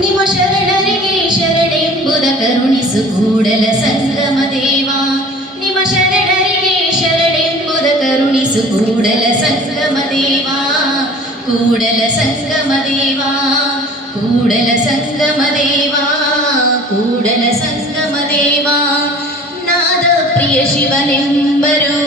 ನಿಮ್ಮ ಶರಣರಿಗೆ ಶರಣೆಂಬುದ ಕರುಣಿಸು ಕೂಡಲ ಸಂಗಮ ದೇವ. ನಿಮ್ಮ ಶರಣರಿಗೆ ಶರಣೆಂಬುದ ಕರುಣಿಸು ಕೂಡಲ ಸಂಗಮ ದೇವ. ಕೂಡಲ ಸಂಗಮ ದೇವ, ಕೂಡಲ ಸಂಗಮ ದೇವ, ಕೂಡಲ ಸಂಗಮ ದೇವ. ನಾದ ಪ್ರಿಯ ಶಿವನೆಂಬರು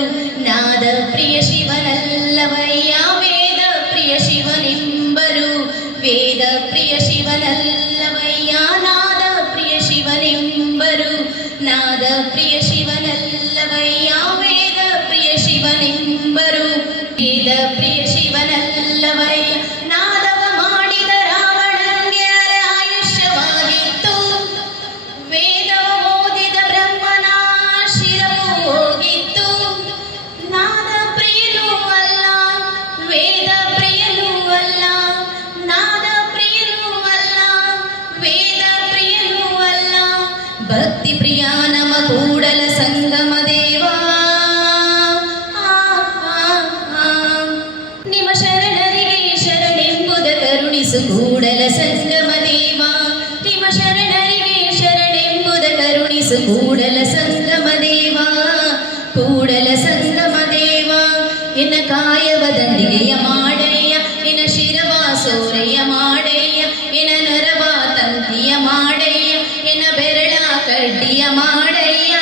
ನಾದ ಪ್ರಿಯ ಶಿವನಲ್ಲವಯ್ಯ. ವೇದ ಪ್ರಿಯ ಶಿವನೆಂಬರು ವೇದ ಪ್ರಿಯ ಶಿವನಲ್ಲವಯ್ಯ. ನಾದ ಪ್ರಿಯ ಶಿವನೆಂಬರು ನಾದ ಪ್ರಿಯ ಶಿವನಲ್ಲವಯ್ಯ. ವೇದ ಪ್ರಿಯ ಶಿವನೆಂಬರು ವೇದ ಪ್ರಿಯ ಶಿವನಲ್ಲವಯ್ಯ. ನಾದವ ಮಾಡಿದ ರಾವಣಂಗೆ ಅರೆ ಆಯುಷ್ಯವಾಗಿತ್ತು. ವೇದವ ಓದಿದ ಬ್ರಹ್ಮನ ಶಿರವು ಹೋಗಿತ್ತು. ನಾದ ಪ್ರಿಯನೂ ಅಲ್ಲ ವೇದ ಪ್ರಿಯನೂ ಅಲ್ಲ. ನಾದ ಪ್ರಿಯನೂ ಅಲ್ಲ ವೇದ ಪ್ರಿಯನೂ ಅಲ್ಲ. ಭಕ್ತಿ ಪ್ರಿಯ ನಮ ಕೂಡಲ ಸಂಗಮ ದೇವ. ನಿಮ್ಮ ಶರಣರಿಗೆ ಶರಣೆಂಬುದ ಕರುಣಿಸು ಕೂಡಲ ಸಂಗಮ ದೇವ. ನಿಮ್ಮ ಶರಣರಿಗೆ ಶರಣೆಂಬುದ ಕರುಣಿಸು ಕೂಡಲ ಸಂಗಮ ದೇವ. ಕೂಡಲ ಸಂಗಮ ದೇವ. ಎನ್ನ ಕಾಯವ ದಂಡಿಗೆಯ ಮಾಡಯ್ಯ, ಎನ್ನ ಶಿರವ ಸೋರೆಯ ಮಾಡಯ್ಯ, ಎನ್ನ ನರವ ತಂತಿಯ ಮಾಡಯ್ಯ, ಎನ್ನ ಬೆರಳ ಕಡ್ಡಿಯ ಮಾಡಯ್ಯ.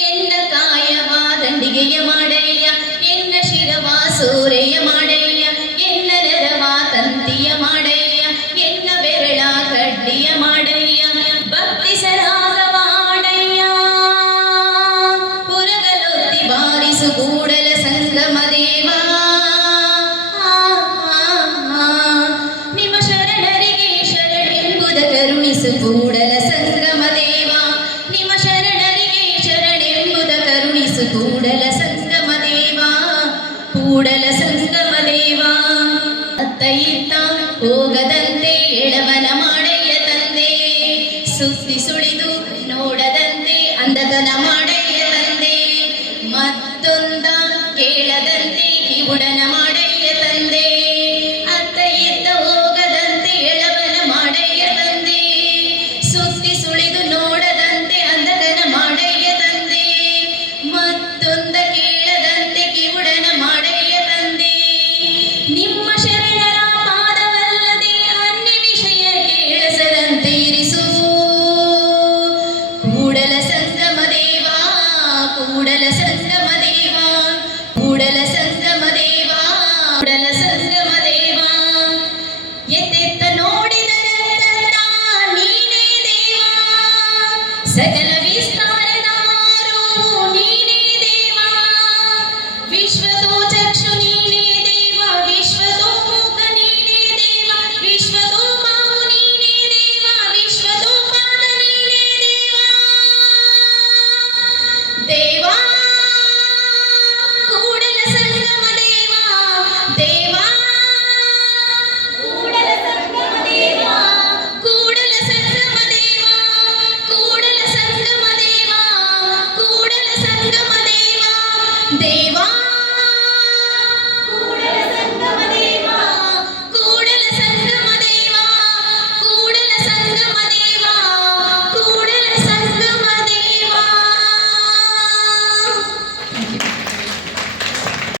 ಎನ್ನ ಕಾಯವ ದಂಡಿಗೆಯ ಮಾಡಯ್ಯ, ಎನ್ನ ಶಿರವ ಸೋರೆಯ ಮಾಡಯ್ಯ, ಎನ್ನ ನರವ ತಂತಿಯ ಮಾಡಯ್ಯ, ಎನ್ನ ಬೆರಳ ಕಡ್ಡಿಯ ಮಾಡಯ್ಯ. ಭಕ್ತಿ ಸರಾಗವ ಮಾಡಯ್ಯ, ಪುರಗಲೊತ್ತಿ ಬಾರಿಸು ಕೂಡಲ ಸಂಗಮ ದೇವ. ನಿಮ್ಮ ಶರಣರಿಗೆ ಶರಣೆಂಬುದ ಕರುಣಿಸು ಕೂಡಲ ಸಂಗಮ ದೇವ. ನಿಮ್ಮ ಶರಣರಿಗೆ ಶರಣೆಂಬುದ ಕರುಣಿಸು ಕೂಡಲ ಸಂಗಮ ದೇವ. ಕೂಡಲ ಸಂಗಮ ದೇವ. ಅತ್ತ ಇತ್ತ ಹೋಗದಂತೆ ಎಳವನ ಮಾಡಯ್ಯ ತಂದೆ. ಸುತ್ತಿ ಸುಳಿದು ನೋಡದಂತೆ ಅಂಧಕನ ಮಾಡಯ್ಯ ತಂದೆ. ಮತ್ತೊಂದ ಕೇಳದಂತೆ ಕಿವುಡನ ಮಾಡಯ್ಯ ತಂದೆ. ಅತ್ತ ಇತ್ತ ಹೋಗದಂತೆ ಎಳವನ ಮಾಡಯ್ಯ ತಂದೆ. ಸುತ್ತಿ ಸುಳಿದು ನೋಡದಂತೆ ಅಂಧಕನ ಮಾಡಯ್ಯ ತಂದೆ. ಮತ್ತೊಂದ ಕೇಳದಂತೆ ಕಿವುಡನ ಮಾಡಯ್ಯ ತಂದೆ. ನಿಮ್ಮ ಶರಣರ ಪಾದವಲ್ಲದೆ ಅನ್ಯ ವಿಷಯ ಕೇಳಿಸದಂತೆ ಇರಿಸು. ಕೂಡಲ ಸಂಗಮ ದೇವ, ಕೂಡಲ ಸಂಗಮ ದೇವ, ಕೂಡಲ ಸಂಗಮ ದೇವ, ಕೂಡಲ ಸಂಗಮ ದೇವ. ಎತ್ತೆತ್ತ ನೋಡಿದರಂತ ನೀನೇ ದೇವ. ಸಕಲ